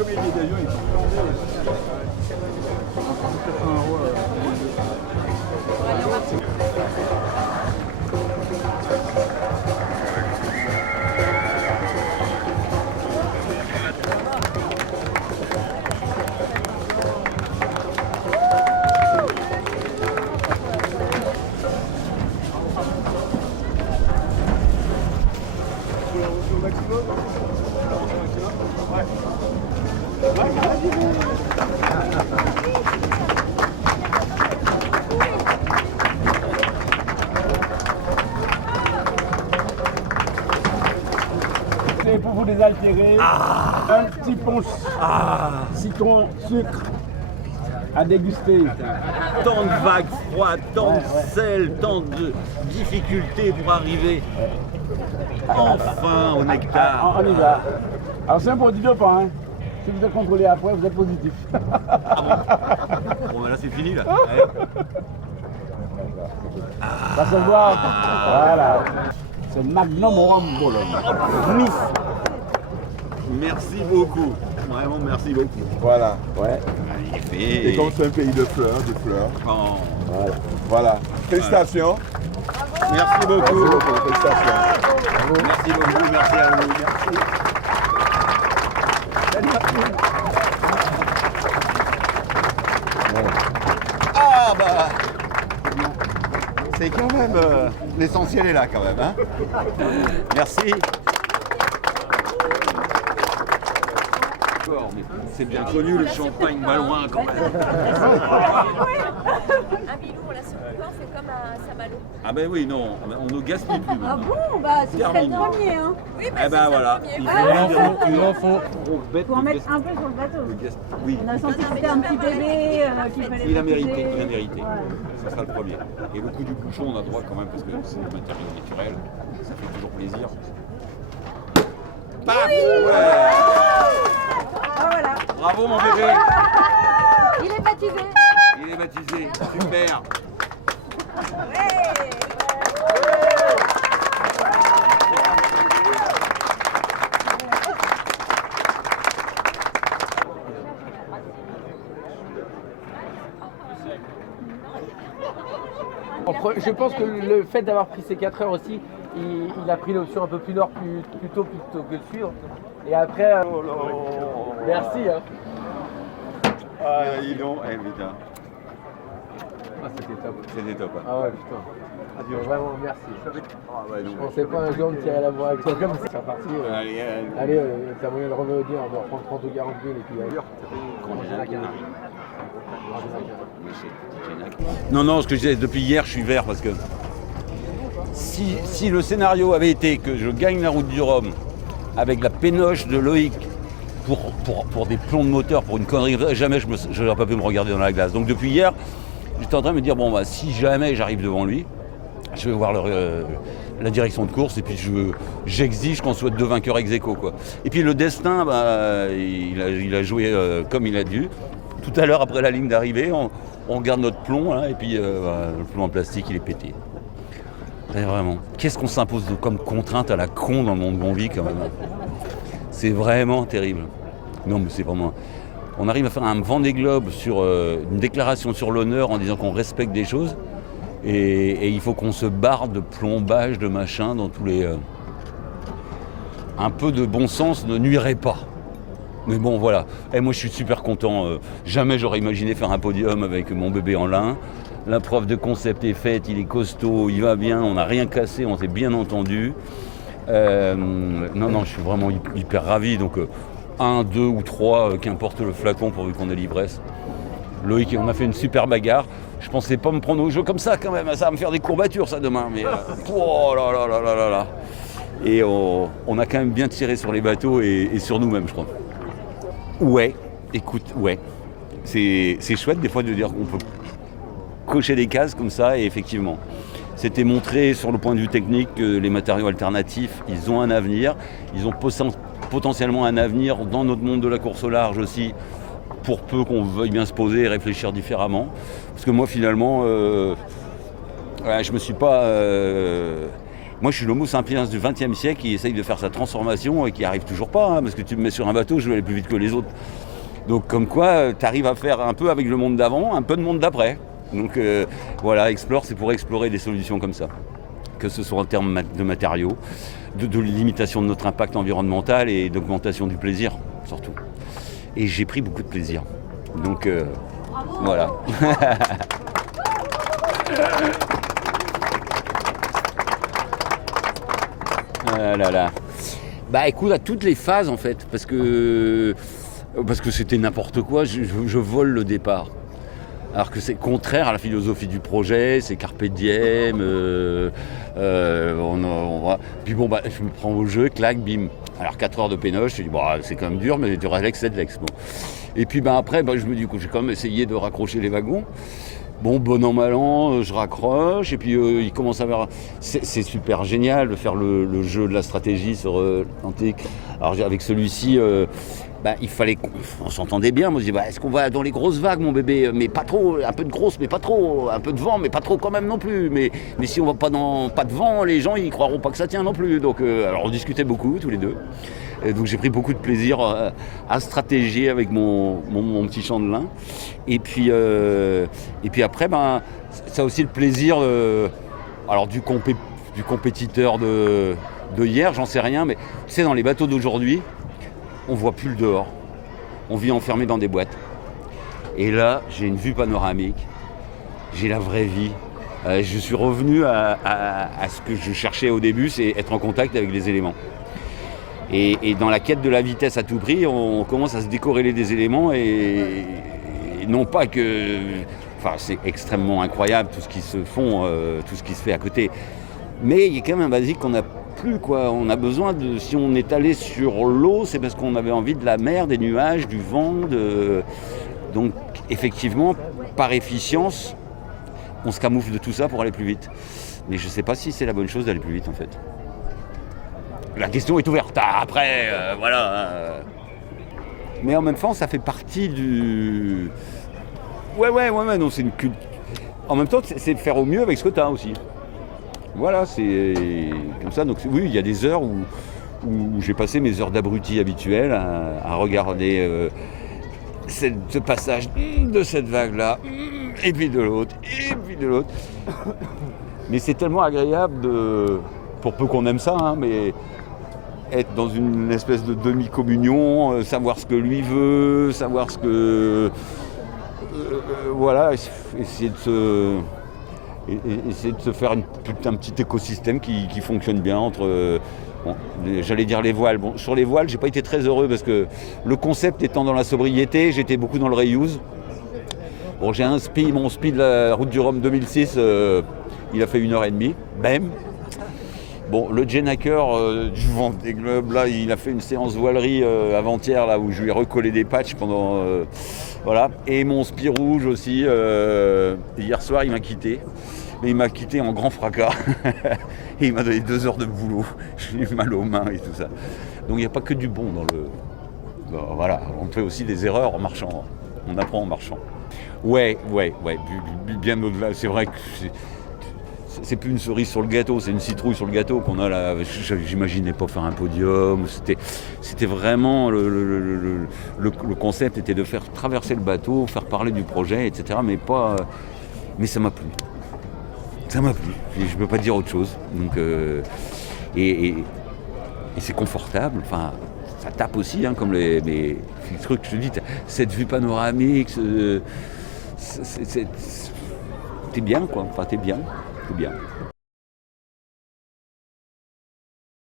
comme les billets d'avion, ils sont flambés. 80 euros. C'est pour vous désaltérer. Un petit punch citron sucre à déguster. Tant de vagues froides, tant de sel, tant de difficultés pour arriver enfin au nectar. On y va. Alors c'est un produit dopant, hein. Si vous êtes contrôlé après, vous êtes positif. Bon, là c'est fini là. Ça se voit. Voilà. C'est Magnum Rhum Bologne. Merci beaucoup. Vraiment merci beaucoup. Voilà. Ouais. Et comme c'est un pays de fleurs, Oh. Voilà. Félicitations. Merci beaucoup. Félicitations. Merci beaucoup, merci à vous. Merci. Ah bah c'est quand même l'essentiel est là quand même, hein. Merci. Mais c'est bien connu le champagne malouin quand même. Un bilou, on l'a sur le corps, c'est comme un Saint-Malo. Ah ben oui, non, on ne gaspille plus Ah maintenant. bon, bah ce serait Terminé. le premier, hein. Oui, Eh ben voilà, il en faut Faut en mettre un peu sur le bateau. Oui, On a senti que c'était un petit bébé qu'il fallait il a pas mérité, toucher. il a mérité. Ouais. Ça sera le premier. Et le coup du bouchon, on a droit quand même parce que c'est du matériau naturel, ça fait toujours plaisir. Paf ouais. Ah voilà. Bravo mon bébé. Il est baptisé. Il est baptisé, super. Je pense que le fait d'avoir pris ces 4 heures aussi, il a pris l'option un peu plus nord plus tôt plutôt que de suivre. Et après, merci. Hein. Ah, ils l'ont, eh putain. Ah, c'était top. C'était top. Hein. Ah ouais, putain. Vraiment, merci. Ah, ouais, donc, Je pensais pas un jour me tirer la voix avec toi comme ça. C'est reparti. allez, Allez, t'as moyen de revenir, on doit reprendre 30 ou 40 000 et puis Non, non, ce que je disais, depuis hier, je suis vert parce que si le scénario avait été que je gagne la route du Rhum avec la pénoche de Loïc pour des plombs de moteur, pour une connerie, jamais je n'aurais pas pu me regarder dans la glace. Donc depuis hier, j'étais en train de me dire, bon, bah, si jamais j'arrive devant lui, je vais voir la direction de course et puis j'exige qu'on soit deux vainqueurs ex aequo, quoi. Et puis le destin, bah, il a joué comme il a dû. Tout à l'heure, après la ligne d'arrivée, on regarde notre plomb là, et puis le plomb en plastique, il est pété. Et vraiment, qu'est-ce qu'on s'impose comme contrainte à la con dans le monde qu'on vit quand même. C'est vraiment terrible. Non, mais c'est vraiment... On arrive à faire un Vendée Globe sur une déclaration sur l'honneur en disant qu'on respecte des choses. Et il faut qu'on se barre de plombage, de machin, dans tous les... Un peu de bon sens ne nuirait pas. Mais bon, voilà. Et moi, je suis super content. Jamais j'aurais imaginé faire un podium avec mon bébé en lin. La preuve de concept est faite, il est costaud, il va bien, on n'a rien cassé, on s'est bien entendu. Non, je suis vraiment hyper ravi. Donc, 1, 2 ou 3, qu'importe le flacon pourvu qu'on ait l'ivresse. Loïc, on a fait une super bagarre. Je pensais pas me prendre au jeu comme ça quand même. Ça va me faire des courbatures ça demain. Mais oh là là là là là là. Et on a quand même bien tiré sur les bateaux et sur nous-mêmes, je crois. Ouais, écoute, ouais. C'est chouette des fois de dire qu'on peut cocher des cases comme ça et effectivement. C'était montré sur le point de vue technique que les matériaux alternatifs, ils ont un avenir. Ils ont potentiellement un avenir dans notre monde de la course au large aussi, pour peu qu'on veuille bien se poser et réfléchir différemment. Parce que moi finalement, je me suis pas Moi, je suis l'homo sapiens du XXe siècle qui essaye de faire sa transformation et qui n'y arrive toujours pas, hein, parce que tu me mets sur un bateau, je vais aller plus vite que les autres. Donc comme quoi, tu arrives à faire un peu avec le monde d'avant, un peu de monde d'après. Donc voilà, Explore, c'est pour explorer des solutions comme ça. Que ce soit en termes de matériaux, de limitation de notre impact environnemental et d'augmentation du plaisir, surtout. Et j'ai pris beaucoup de plaisir. Donc voilà. Ah là là. Bah écoute, à toutes les phases en fait, parce que c'était n'importe quoi, je vole le départ. Alors que c'est contraire à la philosophie du projet, c'est carpe diem, puis bon, bah, je me prends au jeu, clac, bim. Alors 4 heures de pénoche, je dis, bah, c'est quand même dur, mais du relax, c'est de l'ex. Bon. Et puis bah, après, bah, je me dis que j'ai quand même essayé de raccrocher les wagons. Bon, bon an, mal an, je raccroche, et puis il commence à avoir... C'est super génial de faire le jeu de la stratégie sur l'Atlantique. Alors avec celui-ci, il fallait qu'on s'entendait bien. Moi je dis, est-ce qu'on va dans les grosses vagues, mon bébé? Mais pas trop, un peu de grosses, mais pas trop. Un peu de vent, mais pas trop quand même non plus. Mais si on va pas de vent, les gens, ils croiront pas que ça tient non plus. Donc, alors on discutait beaucoup, tous les deux. Et donc j'ai pris beaucoup de plaisir à stratégier avec mon petit chandelin. Et puis après, ça a aussi le plaisir alors du compétiteur de hier, j'en sais rien, mais tu sais, dans les bateaux d'aujourd'hui, on voit plus le dehors. On vit enfermé dans des boîtes. Et là, j'ai une vue panoramique, j'ai la vraie vie. Je suis revenu à ce que je cherchais au début, c'est être en contact avec les éléments. Et dans la quête de la vitesse à tout prix, on commence à se décorréler des éléments et non pas que... Enfin, c'est extrêmement incroyable tout ce qui se font, tout ce qui se fait à côté. Mais il y a quand même un basique qu'on n'a plus, quoi. On a besoin de... Si on est allé sur l'eau, c'est parce qu'on avait envie de la mer, des nuages, du vent. Donc, effectivement, par efficience, on se camoufle de tout ça pour aller plus vite. Mais je ne sais pas si c'est la bonne chose d'aller plus vite, en fait. La question est ouverte. Après, voilà. Mais en même temps, ça fait partie du... Ouais, non, c'est une culture. En même temps, c'est de faire au mieux avec ce que tu as aussi. Voilà, c'est comme ça. Donc oui, il y a des heures où j'ai passé mes heures d'abruti habituelles à regarder ce passage de cette vague-là, et puis de l'autre, et puis de l'autre. Mais c'est tellement agréable pour peu qu'on aime ça, hein, mais être dans une espèce de demi-communion, savoir ce que lui veut, savoir ce que... voilà, essayer de se faire un petit écosystème qui fonctionne bien entre... j'allais dire les voiles. Bon, sur les voiles, j'ai pas été très heureux parce que le concept étant dans la sobriété, j'étais beaucoup dans le reuse. Bon, j'ai mon speed de la route du Rhum 2006, il a fait 1h30, bam. Bon, le Jenaker du Vendée Globe, là, il a fait une séance voilerie avant-hier, là, où je lui ai recollé des patchs pendant... voilà. Et mon spi rouge aussi, hier soir, il m'a quitté. Mais il m'a quitté en grand fracas. Et il m'a donné 2 heures de boulot. J'ai eu mal aux mains et tout ça. Donc il n'y a pas que du bon dans le... Bon, voilà, on fait aussi des erreurs en marchant. On apprend en marchant. Ouais, bien au-delà. C'est vrai que... C'est plus une cerise sur le gâteau, c'est une citrouille sur le gâteau qu'on a là. J'imaginais pas faire un podium. C'était vraiment le concept était de faire traverser le bateau, faire parler du projet, etc. Mais ça m'a plu. Ça m'a plu. Je peux pas dire autre chose. Donc et c'est confortable. Enfin, ça tape aussi, hein, comme les trucs. Je te dis, cette vue panoramique, t'es bien, quoi. Enfin, t'es bien.